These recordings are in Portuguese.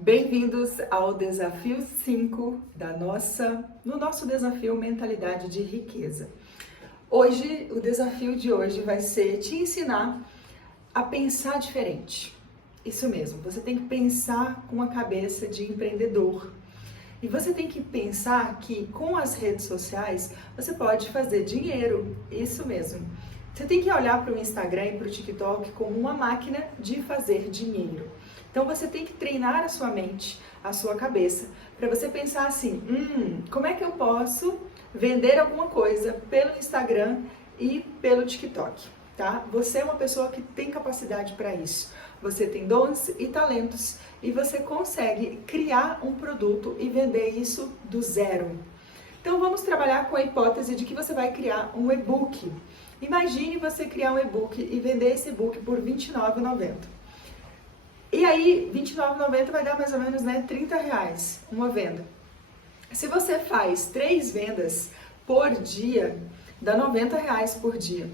Bem-vindos ao desafio 5 no nosso desafio Mentalidade de Riqueza. Hoje, o desafio de hoje vai ser te ensinar a pensar diferente. Isso mesmo, você tem que pensar com a cabeça de empreendedor. E você tem que pensar que com as redes sociais você pode fazer dinheiro, isso mesmo. Você tem que olhar para o Instagram e para o TikTok como uma máquina de fazer dinheiro. Então você tem que treinar a sua mente, a sua cabeça, para você pensar assim, como é que eu posso vender alguma coisa pelo Instagram e pelo TikTok, tá? Você é uma pessoa que tem capacidade para isso. Você tem dons e talentos e você consegue criar um produto e vender isso do zero. Então vamos trabalhar com a hipótese de que você vai criar um e-book. Imagine você criar um e-book e vender esse e-book por R$ 29,90. E aí, R$ 29,90 vai dar mais ou menos, né, R$30 uma venda. Se você faz 3 vendas por dia, dá R$ 90 por dia.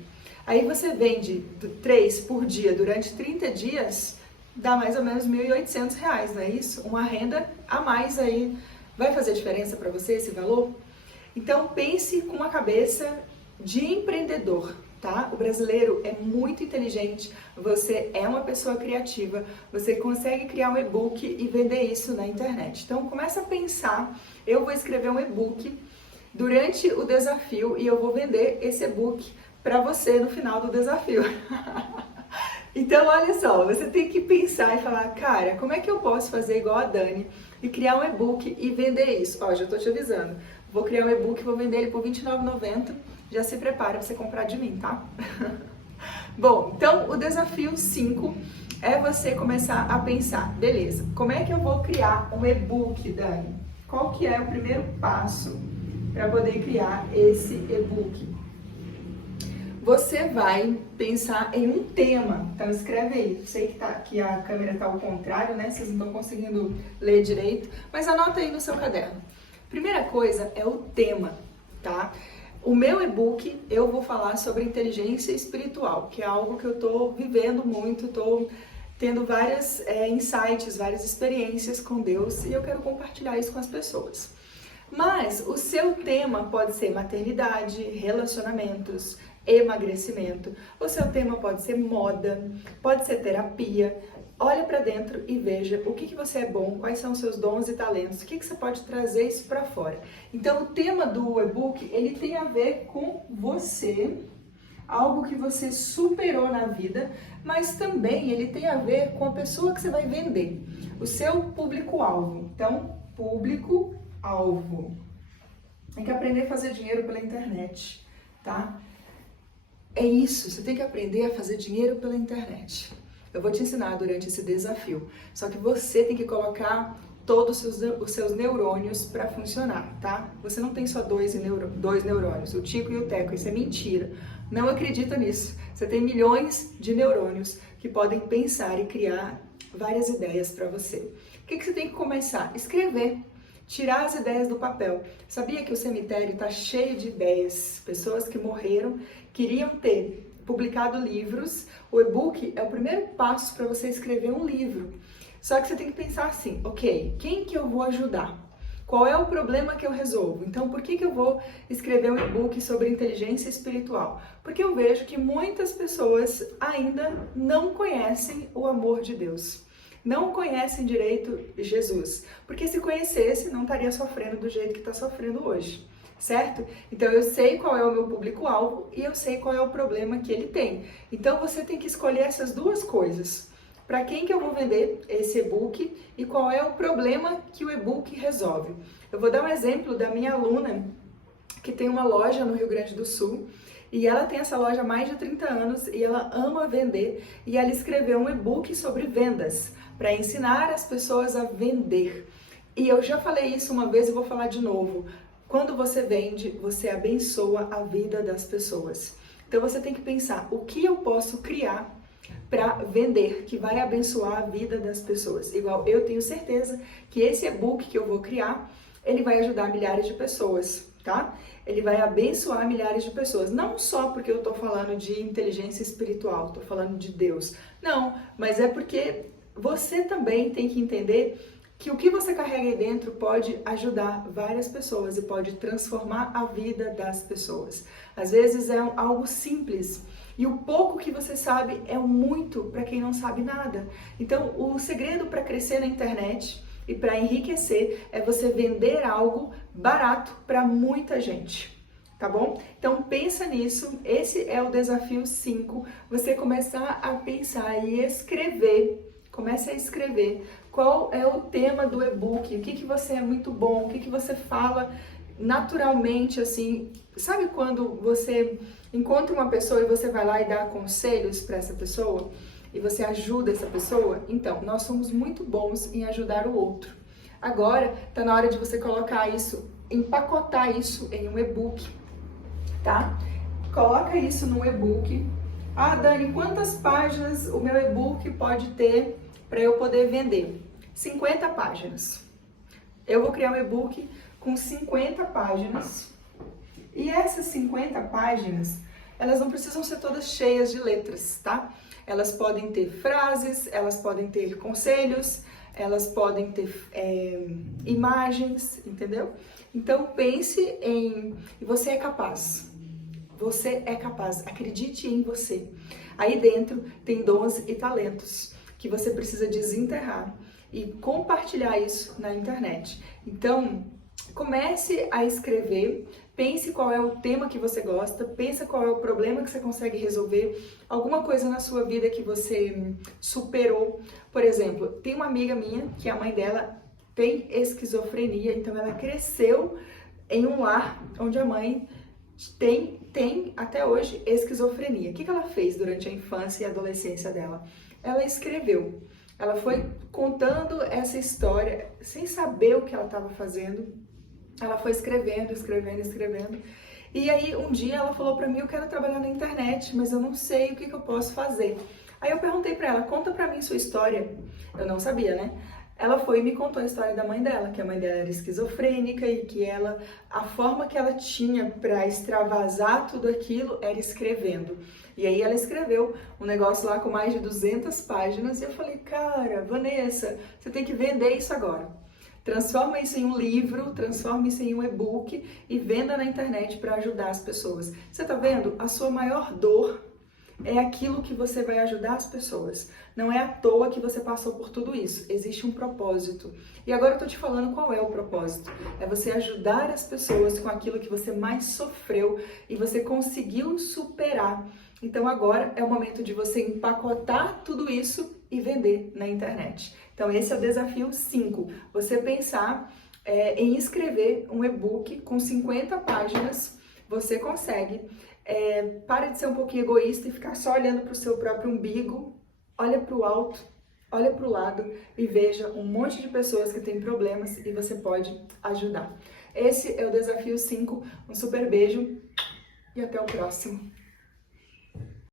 Aí você vende 3 por dia durante 30 dias, dá mais ou menos R$ 1.800, não é isso? Uma renda a mais aí. Vai fazer diferença para você esse valor? Então pense com uma cabeça de empreendedor, tá? O brasileiro é muito inteligente, você é uma pessoa criativa, você consegue criar um e-book e vender isso na internet. Então começa a pensar, eu vou escrever um e-book durante o desafio e eu vou vender esse e-book para você no final do desafio. Então olha só, você tem que pensar e falar, cara, como é que eu posso fazer igual a Dani e criar um e-book e vender isso? Ó, já tô te avisando, vou criar um e-book e vou vender ele por R$ 29,90. Já se prepara para você comprar de mim, tá? Bom, então o desafio 5 é você começar a pensar, beleza, como é que eu vou criar um e-book, Dani? Qual que é o primeiro passo para poder criar esse e-book? Você vai pensar em um tema, então escreve aí, sei que a câmera está ao contrário, né? Vocês não estão conseguindo ler direito, mas anota aí no seu caderno. Primeira coisa é o tema, tá? O meu e-book, eu vou falar sobre inteligência espiritual, que é algo que eu estou vivendo muito, estou tendo vários insights, várias experiências com Deus e eu quero compartilhar isso com as pessoas. Mas o seu tema pode ser maternidade, relacionamentos, emagrecimento. O seu tema pode ser moda, pode ser terapia. Olha para dentro e veja o que você é bom, quais são os seus dons e talentos, o que você pode trazer isso para fora. Então, o tema do e-book, ele tem a ver com você, algo que você superou na vida, mas também ele tem a ver com a pessoa que você vai vender, o seu público-alvo. Então, público-alvo. Tem que aprender a fazer dinheiro pela internet, tá? É isso, você tem que aprender a fazer dinheiro pela internet. Eu vou te ensinar durante esse desafio. Só que você tem que colocar todos os seus neurônios para funcionar, tá? Você não tem só dois neurônios, o Tico e o Teco, isso é mentira. Não acredita nisso. Você tem milhões de neurônios que podem pensar e criar várias ideias para você. O que você tem que começar? Escrever. Tirar as ideias do papel. Sabia que o cemitério está cheio de ideias? Pessoas que morreram queriam ter publicado livros. O e-book é o primeiro passo para você escrever um livro. Só que você tem que pensar assim, ok, quem que eu vou ajudar? Qual é o problema que eu resolvo? Então, por que eu vou escrever um e-book sobre inteligência espiritual? Porque eu vejo que muitas pessoas ainda não conhecem o amor de Deus. Não conhecem direito Jesus. Porque se conhecesse, não estaria sofrendo do jeito que está sofrendo hoje. Certo? Então eu sei qual é o meu público-alvo e eu sei qual é o problema que ele tem. Então você tem que escolher essas duas coisas. Para quem que eu vou vender esse e-book e qual é o problema que o e-book resolve. Eu vou dar um exemplo da minha aluna que tem uma loja no Rio Grande do Sul e ela tem essa loja há mais de 30 anos e ela ama vender e ela escreveu um e-book sobre vendas para ensinar as pessoas a vender. E eu já falei isso uma vez e vou falar de novo. Quando você vende, você abençoa a vida das pessoas. Então você tem que pensar, o que eu posso criar para vender, que vai abençoar a vida das pessoas. Igual eu tenho certeza que esse e-book que eu vou criar, ele vai ajudar milhares de pessoas, tá? Ele vai abençoar milhares de pessoas. Não só porque eu tô falando de inteligência espiritual, tô falando de Deus. Não, mas é porque você também tem que entender que o que você carrega aí dentro pode ajudar várias pessoas e pode transformar a vida das pessoas. Às vezes é algo simples e o pouco que você sabe é muito para quem não sabe nada. Então, o segredo para crescer na internet e para enriquecer é você vender algo barato para muita gente. Tá bom? Então pensa nisso, esse é o desafio 5, você começar a pensar e escrever, comece a escrever qual é o tema do e-book, o que você é muito bom, o que você fala naturalmente, assim, sabe quando você encontra uma pessoa e você vai lá e dá conselhos para essa pessoa e você ajuda essa pessoa? Então, nós somos muito bons em ajudar o outro. Agora, tá na hora de você colocar isso, empacotar isso em um e-book. Tá? Coloca isso no e-book. Ah, Dani, quantas páginas o meu e-book pode ter para eu poder vender? 50 páginas. Eu vou criar um e-book com 50 páginas. E essas 50 páginas, elas não precisam ser todas cheias de letras, tá? Elas podem ter frases, elas podem ter conselhos, elas podem ter imagens, entendeu? Então pense em... E você é capaz. Você é capaz, acredite em você. Aí dentro tem dons e talentos que você precisa desenterrar e compartilhar isso na internet. Então, comece a escrever, pense qual é o tema que você gosta, pense qual é o problema que você consegue resolver, alguma coisa na sua vida que você superou. Por exemplo, tem uma amiga minha que a mãe dela tem esquizofrenia, então ela cresceu em um lar onde a mãe tem até hoje esquizofrenia. O que ela fez durante a infância e adolescência dela? Ela escreveu. Ela foi contando essa história sem saber o que ela estava fazendo. Ela foi escrevendo. E aí um dia ela falou para mim: eu quero trabalhar na internet, mas eu não sei o que eu posso fazer. Aí eu perguntei para ela: conta para mim sua história. Eu não sabia, né? Ela foi e me contou a história da mãe dela, que a mãe dela era esquizofrênica e que a forma que ela tinha para extravasar tudo aquilo era escrevendo. E aí ela escreveu um negócio lá com mais de 200 páginas e eu falei: cara, Vanessa, você tem que vender isso agora. Transforma isso em um livro, transforma isso em um e-book e venda na internet para ajudar as pessoas. Você tá vendo? A sua maior dor é aquilo que você vai ajudar as pessoas. Não é à toa que você passou por tudo isso. Existe um propósito. E agora eu tô te falando qual é o propósito. É você ajudar as pessoas com aquilo que você mais sofreu e você conseguiu superar. Então agora é o momento de você empacotar tudo isso e vender na internet. Então esse é o desafio 5. Você pensar em escrever um e-book com 50 páginas. Você consegue. Para de ser um pouquinho egoísta e ficar só olhando para o seu próprio umbigo. Olha para o alto, olha para o lado e veja um monte de pessoas que têm problemas e você pode ajudar. Esse é o desafio 5. Um super beijo e até o próximo.